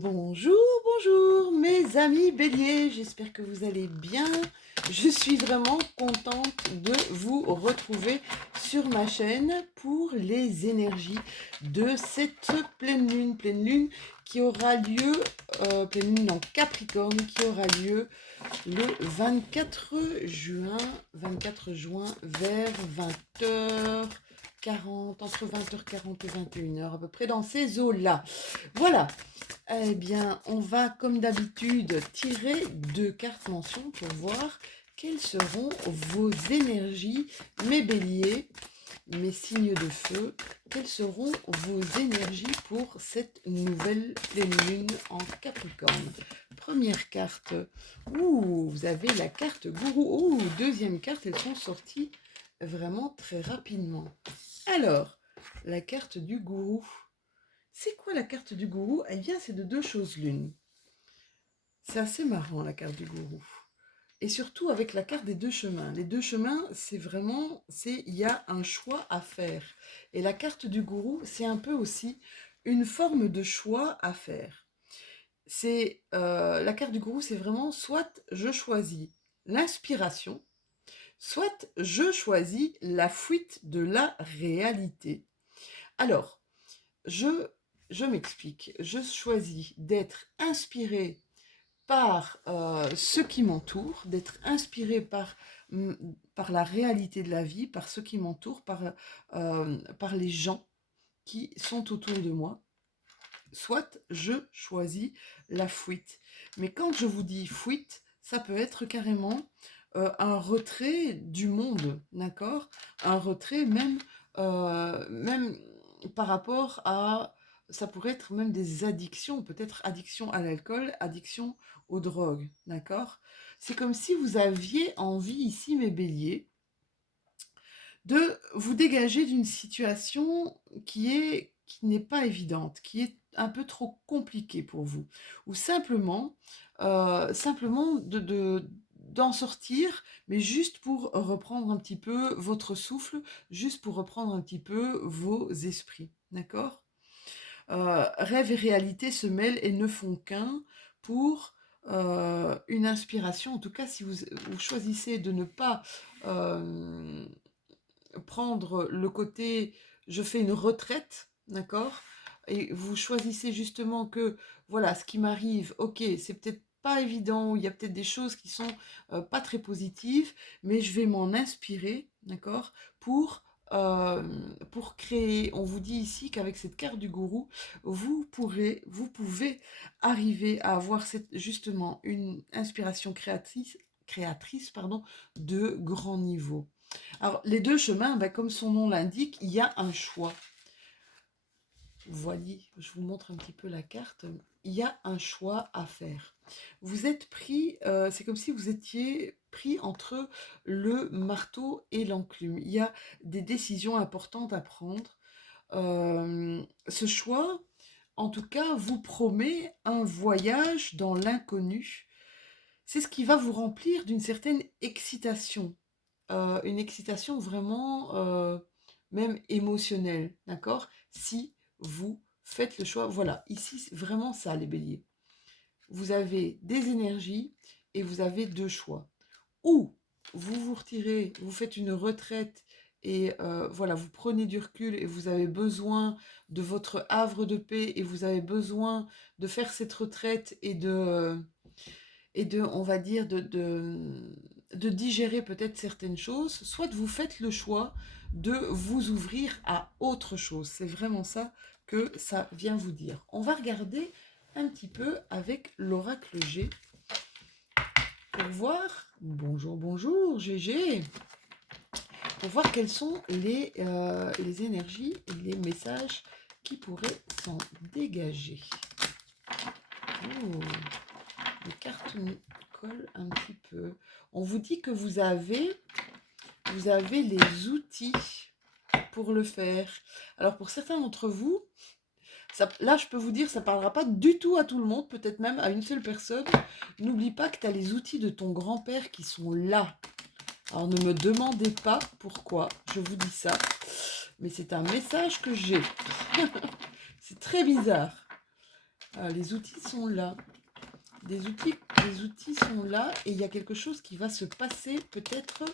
Bonjour, bonjour mes amis béliers, j'espère que vous allez bien. Je suis vraiment contente de vous retrouver sur ma chaîne pour les énergies de cette pleine lune qui aura lieu, pleine lune en Capricorne, qui aura lieu le 24 juin vers 20h40, entre 20h40 et 21h, à peu près dans ces eaux-là. Voilà. Eh bien, on va, comme d'habitude, tirer deux cartes mentions pour voir quelles seront vos énergies, mes béliers, mes signes de feu. Quelles seront vos énergies pour cette nouvelle pleine lune en Capricorne? Première carte. Ouh, vous avez la carte gourou. Ouh, deuxième carte, elles sont sorties vraiment très rapidement. Alors, la carte du gourou. C'est quoi la carte du gourou? Eh bien, c'est de deux choses l'une. C'est assez marrant, la carte du gourou. Et surtout avec la carte des deux chemins. Les deux chemins, c'est vraiment, il y a un choix à faire. Et la carte du gourou, c'est un peu aussi une forme de choix à faire. La carte du gourou, c'est vraiment soit je choisis l'inspiration, soit je choisis la fuite de la réalité. Alors, je, je m'explique. Je choisis d'être inspirée par ce qui m'entoure, d'être inspirée par la réalité de la vie, par ce qui m'entoure, par les gens qui sont autour de moi. Soit je choisis la fuite. Mais quand je vous dis fuite, ça peut être carrément un retrait du monde, d'accord? Un retrait même par rapport à... Ça pourrait être même des addictions, peut-être addiction à l'alcool, addiction aux drogues, d'accord? C'est comme si vous aviez envie ici, mes béliers, de vous dégager d'une situation qui n'est pas évidente, qui est un peu trop compliquée pour vous, ou simplement d'en sortir, mais juste pour reprendre un petit peu votre souffle, juste pour reprendre un petit peu vos esprits, d'accord? Rêve et réalité se mêlent et ne font qu'un pour une inspiration. En tout cas, si vous choisissez de ne pas prendre le côté je fais une retraite, d'accord? Et vous choisissez justement que voilà, ce qui m'arrive, ok, c'est peut-être pas évident, il y a peut-être des choses qui sont pas très positives, mais je vais m'en inspirer, d'accord? Euh, pour créer, on vous dit ici qu'avec cette carte du gourou, vous pouvez arriver à avoir justement une inspiration créatrice pardon, de grand niveau. Alors, les deux chemins, ben, comme son nom l'indique, il y a un choix. Voilà, je vous montre un petit peu la carte. Il y a un choix à faire. Vous êtes pris, c'est comme si vous étiez pris entre le marteau et l'enclume. Il y a des décisions importantes à prendre. Ce choix, en tout cas, vous promet un voyage dans l'inconnu. C'est ce qui va vous remplir d'une certaine excitation. Une excitation vraiment même émotionnelle, d'accord? Si vous faites le choix, voilà, ici c'est vraiment ça les béliers. Vous avez des énergies et vous avez deux choix. Ou vous vous retirez, vous faites une retraite et voilà, vous prenez du recul et vous avez besoin de votre havre de paix et vous avez besoin de faire cette retraite et on va dire, de digérer peut-être certaines choses, soit vous faites le choix de vous ouvrir à autre chose. C'est vraiment ça que ça vient vous dire. On va regarder un petit peu avec l'oracle G pour voir, bonjour, bonjour GG, pour voir quelles sont les énergies et les messages qui pourraient s'en dégager. Oh. Les cartes nous collent un petit peu. On vous dit que vous avez les outils pour le faire. Alors pour certains d'entre vous, là je peux vous dire, ça ne parlera pas du tout à tout le monde, peut-être même à une seule personne. N'oublie pas que tu as les outils de ton grand-père qui sont là. Alors ne me demandez pas pourquoi je vous dis ça, mais c'est un message que j'ai. C'est très bizarre. Les outils sont là. Les outils sont là et il y a quelque chose qui va se passer peut-être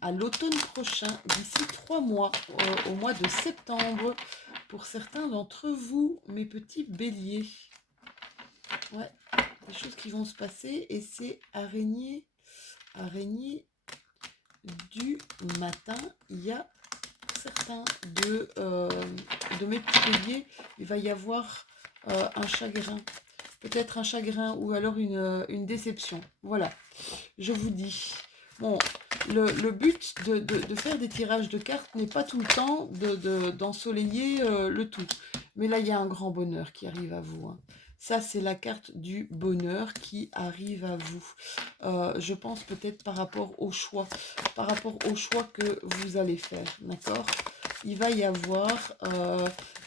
à l'automne prochain, d'ici 3 mois, au mois de septembre, pour certains d'entre vous, mes petits béliers. Ouais, des choses qui vont se passer et c'est araignée du matin. Il y a certains de mes petits béliers, il va y avoir un chagrin. Peut-être un chagrin ou alors une déception. Voilà, je vous dis. Bon, le but de faire des tirages de cartes n'est pas tout le temps d'ensoleiller le tout. Mais là, il y a un grand bonheur qui arrive à vous. Hein. Ça, c'est la carte du bonheur qui arrive à vous. Je pense peut-être par rapport au choix. Par rapport au choix que vous allez faire. D'accord ? Il va y avoir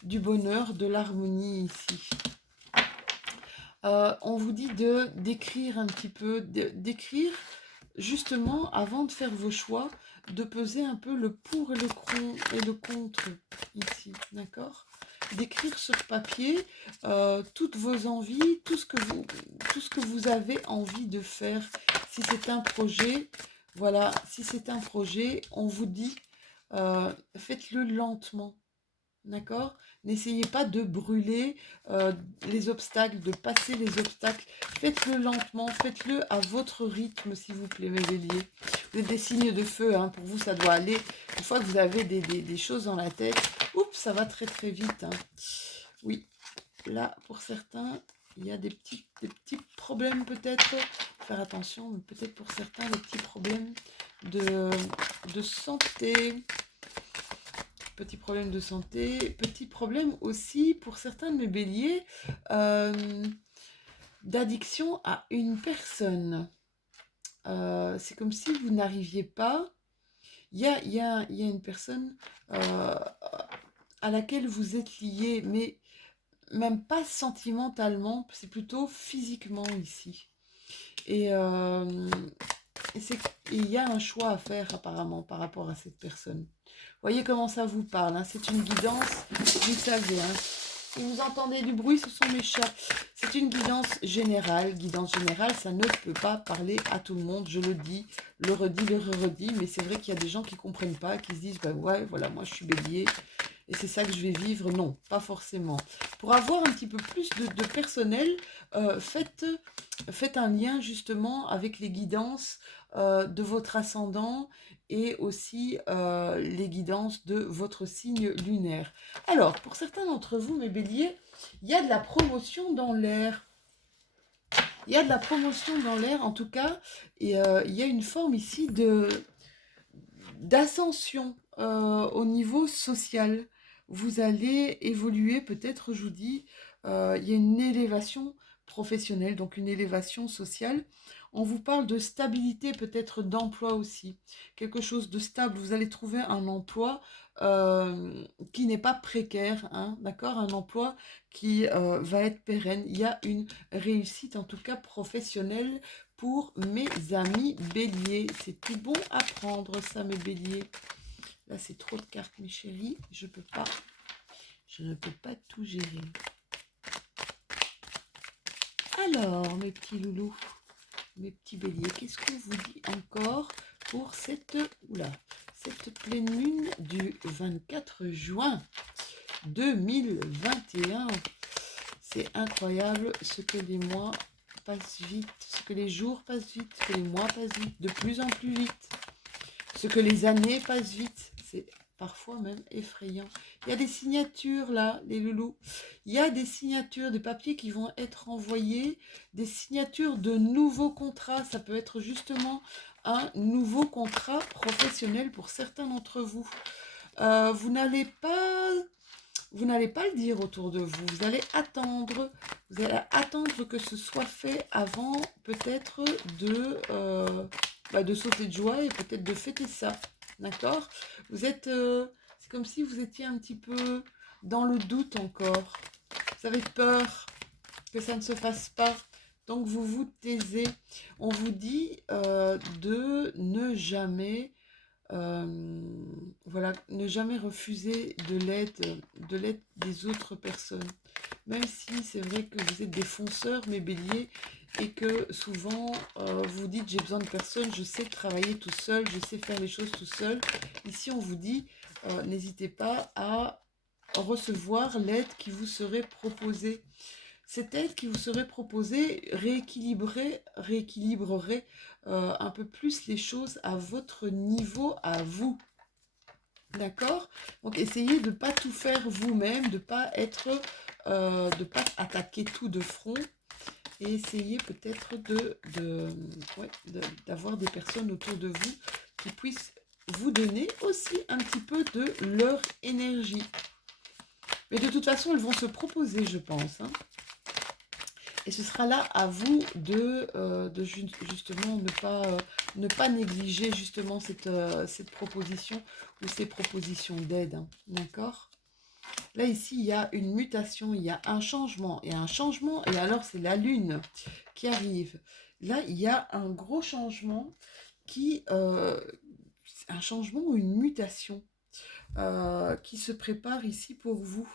du bonheur, de l'harmonie ici. On vous dit d'écrire un petit peu, d'écrire justement avant de faire vos choix, de peser un peu le pour et le contre ici, d'accord ? D'écrire sur papier toutes vos envies, tout ce que vous avez envie de faire. Si c'est un projet, voilà, si c'est un projet, on vous dit faites-le lentement. D'accord? N'essayez pas de brûler les obstacles, de passer les obstacles. Faites-le lentement, faites-le à votre rythme, s'il vous plaît, mes béliers. Vous êtes des signes de feu, hein, pour vous, ça doit aller. Une fois que vous avez des choses dans la tête, oups, ça va très très vite. Hein. Oui, là, pour certains, il y a des petits problèmes peut-être. Faire attention, mais peut-être pour certains, des petits problèmes de santé. Petits problèmes de santé, petits problèmes aussi pour certains de mes béliers d'addiction à une personne. C'est comme si vous n'arriviez pas. Il y a une personne à laquelle vous êtes lié, mais même pas sentimentalement, c'est plutôt physiquement ici. Et il y a un choix à faire apparemment par rapport à cette personne. Voyez comment ça vous parle, hein. C'est une guidance, vous savez. Hein. Si vous entendez du bruit, ce sont mes chats. C'est une guidance générale. Guidance générale, ça ne peut pas parler à tout le monde. Je le dis, le redis, le redis. Mais c'est vrai qu'il y a des gens qui ne comprennent pas, qui se disent, bah ouais, voilà, moi je suis bélier. Et c'est ça que je vais vivre. Non, pas forcément. Pour avoir un petit peu plus de personnel, faites un lien justement avec les guidances de votre ascendant et aussi les guidances de votre signe lunaire. Alors, pour certains d'entre vous, mes béliers, il y a de la promotion dans l'air. Il y a de la promotion dans l'air, en tout cas, et il y a une forme ici d'ascension au niveau social. Vous allez évoluer, peut-être, je vous dis, il y a une élévation professionnelle, donc une élévation sociale. On vous parle de stabilité, peut-être d'emploi aussi. Quelque chose de stable. Vous allez trouver un emploi qui n'est pas précaire, hein, d'accord? Un emploi qui va être pérenne. Il y a une réussite, en tout cas professionnelle, pour mes amis béliers. C'est tout bon à prendre, ça, mes béliers. Là, c'est trop de cartes, mes chéris. Je ne peux pas tout gérer. Alors, mes petits loulous, mes petits béliers, qu'est-ce qu'on vous dit encore pour cette pleine lune du 24 juin 2021? C'est incroyable ce que les mois passent vite, ce que les jours passent vite, ce que les mois passent vite, de plus en plus vite, ce que les années passent vite. C'est parfois même effrayant. Il y a des signatures là, les loulous. Il y a des signatures, des papiers qui vont être envoyés, des signatures de nouveaux contrats. Ça peut être justement un nouveau contrat professionnel pour certains d'entre vous. Vous n'allez pas le dire autour de vous. Vous allez attendre que ce soit fait avant peut-être de sauter de joie et peut-être de fêter ça. D'accord? C'est comme si vous étiez un petit peu dans le doute encore. Vous avez peur que ça ne se fasse pas. Donc vous vous taisez. On vous dit de ne jamais ne jamais refuser de l'aide des autres personnes. même si c'est vrai que vous êtes des fonceurs, mes béliers, et que souvent vous dites j'ai besoin de personne, je sais travailler tout seul, je sais faire les choses tout seul. Ici on vous dit n'hésitez pas à recevoir l'aide qui vous serait proposée. Cette aide qui vous serait proposée rééquilibrerait un peu plus les choses à votre niveau, à vous. D'accord? Donc essayez de ne pas tout faire vous-même, de ne pas attaquer tout de front, et essayez peut-être d'avoir des personnes autour de vous qui puissent vous donner aussi un petit peu de leur énergie. Mais de toute façon, elles vont se proposer, je pense, hein. Et ce sera là à vous de justement ne pas négliger justement cette proposition ou ces propositions d'aide, hein. D'accord? Là, ici, il y a une mutation, il y a un changement. Et un changement, et alors c'est la lune qui arrive. Là, il y a un gros changement un changement ou une mutation qui se prépare ici pour vous.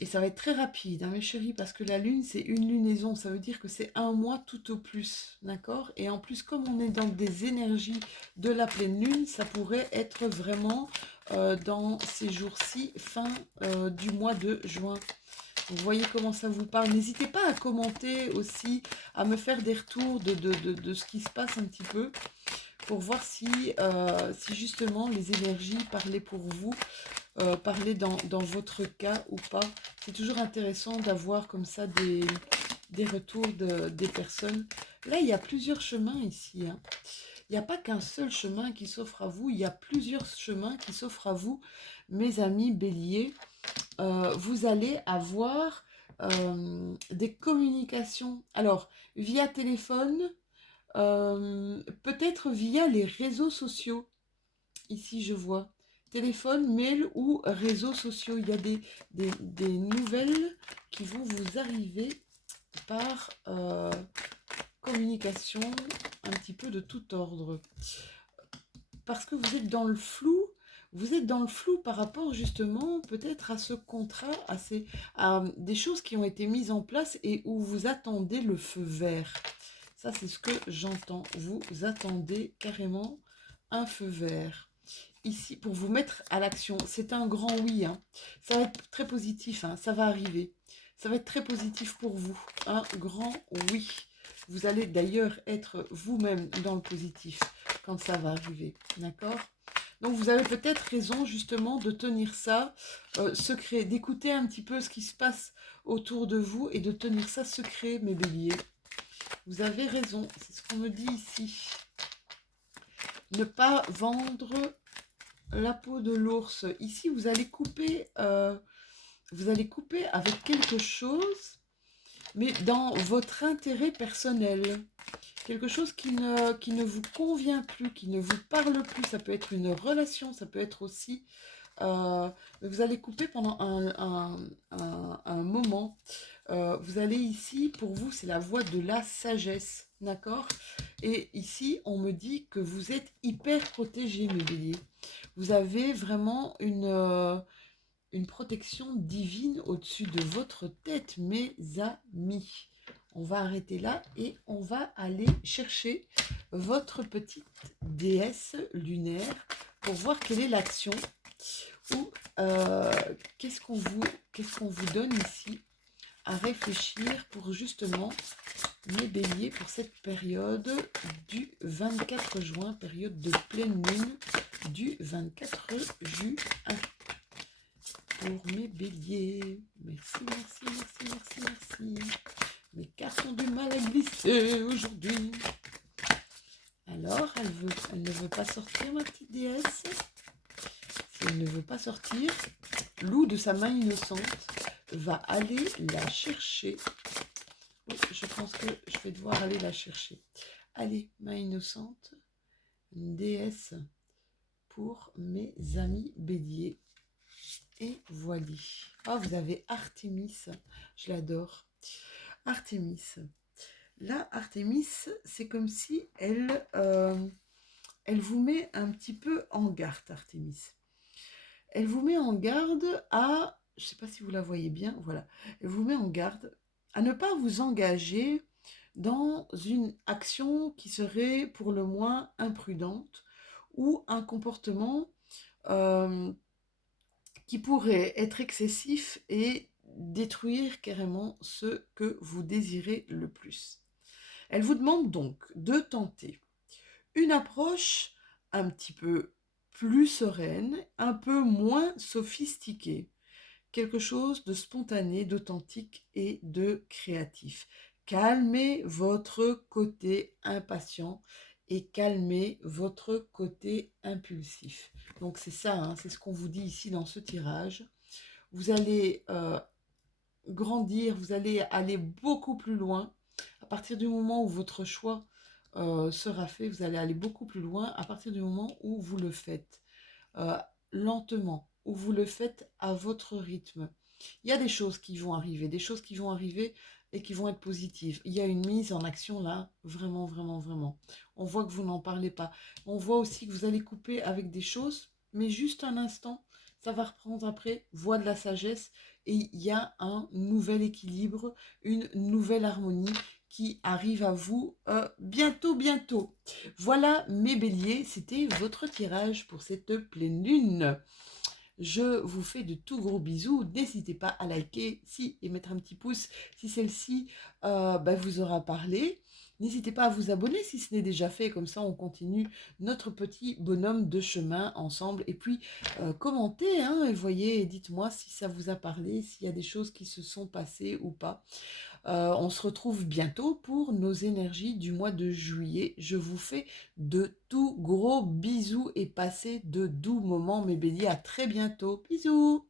Et ça va être très rapide, hein, mes chéris, parce que la lune, c'est une lunaison. Ça veut dire que c'est un mois tout au plus, d'accord? Et en plus, comme on est dans des énergies de la pleine lune, ça pourrait être vraiment dans ces jours-ci, fin du mois de juin. Vous voyez comment ça vous parle. N'hésitez pas à commenter aussi, à me faire des retours de ce qui se passe un petit peu, pour voir si justement les énergies parlaient pour vous, parlaient dans votre cas ou pas. C'est toujours intéressant d'avoir comme ça des retours des personnes. Là, il y a plusieurs chemins ici, hein. Il n'y a pas qu'un seul chemin qui s'offre à vous, il y a plusieurs chemins qui s'offrent à vous, mes amis béliers. Vous allez avoir des communications. Alors, via téléphone, peut-être via les réseaux sociaux. Ici, je vois téléphone, mail ou réseaux sociaux. Il y a des nouvelles qui vont vous arriver par communication un petit peu de tout ordre. Parce que vous êtes dans le flou. Vous êtes dans le flou par rapport justement peut-être à ce contrat, à des choses qui ont été mises en place et où vous attendez le feu vert. Ça, c'est ce que j'entends. Vous attendez carrément un feu vert. Ici, pour vous mettre à l'action, c'est un grand oui, hein. Ça va être très positif, hein. Ça va arriver. Ça va être très positif pour vous. Un grand oui. Vous allez d'ailleurs être vous-même dans le positif quand ça va arriver. D'accord? Donc vous avez peut-être raison justement de tenir ça secret, d'écouter un petit peu ce qui se passe autour de vous et de tenir ça secret, mes béliers. Vous avez raison, c'est ce qu'on me dit ici. Ne pas vendre la peau de l'ours. Ici, vous allez couper avec quelque chose, mais dans votre intérêt personnel. Quelque chose qui ne vous convient plus, qui ne vous parle plus. Ça peut être une relation, ça peut être aussi... vous allez couper pendant un moment. Vous allez ici, pour vous, c'est la voie de la sagesse, d'accord? Et ici, on me dit que vous êtes hyper protégés, mes béliers. Vous avez vraiment une protection divine au-dessus de votre tête, mes amis. On va arrêter là et on va aller chercher votre petite déesse lunaire pour voir quelle est l'action ou qu'est-ce qu'on vous donne ici à réfléchir pour justement mes béliers pour cette période du 24 juin, période de pleine lune du 24 juin. Pour mes béliers, merci, merci, merci, merci, merci. Mes cartes ont du mal à glisser aujourd'hui. Alors, elle ne veut pas sortir, ma petite déesse. Si elle ne veut pas sortir, Loup de sa main innocente va aller la chercher. Oui, je pense que je vais devoir aller la chercher. Allez, main innocente, une déesse pour mes amis béliers. Et voilà. Oh, vous avez Artémis, je l'adore. Artémis. Là, Artémis, c'est comme si elle vous met un petit peu en garde, Artémis. Elle vous met en garde à je ne sais pas si vous la voyez bien, voilà. Elle vous met en garde à ne pas vous engager dans une action qui serait pour le moins imprudente ou un comportement euh, qui pourrait être excessif et détruire carrément ce que vous désirez le plus. Elle vous demande donc de tenter une approche un petit peu plus sereine, un peu moins sophistiquée, quelque chose de spontané, d'authentique et de créatif. Calmez votre côté impatient et calmez votre côté impulsif. Donc c'est ça, hein, c'est ce qu'on vous dit ici dans ce tirage. Vous allez grandir, vous allez aller beaucoup plus loin. À partir du moment où votre choix sera fait, vous allez aller beaucoup plus loin à partir du moment où vous le faites euh, lentement, où vous le faites à votre rythme. Il y a des choses qui vont arriver, des choses qui vont arriver et qui vont être positives. Il y a une mise en action là, vraiment, vraiment, vraiment. On voit que vous n'en parlez pas. On voit aussi que vous allez couper avec des choses, mais juste un instant, ça va reprendre après, voie de la sagesse, et il y a un nouvel équilibre, une nouvelle harmonie qui arrive à vous bientôt, bientôt. Voilà mes béliers, c'était votre tirage pour cette pleine lune. Je vous fais de tout gros bisous. N'hésitez pas à liker si et mettre un petit pouce si celle-ci vous aura parlé. N'hésitez pas à vous abonner si ce n'est déjà fait, comme ça on continue notre petit bonhomme de chemin ensemble. Et puis commentez, hein, et voyez, dites-moi si ça vous a parlé, s'il y a des choses qui se sont passées ou pas. On se retrouve bientôt pour nos énergies du mois de juillet. Je vous fais de tout gros bisous et passez de doux moments, mes béliers. À très bientôt. Bisous!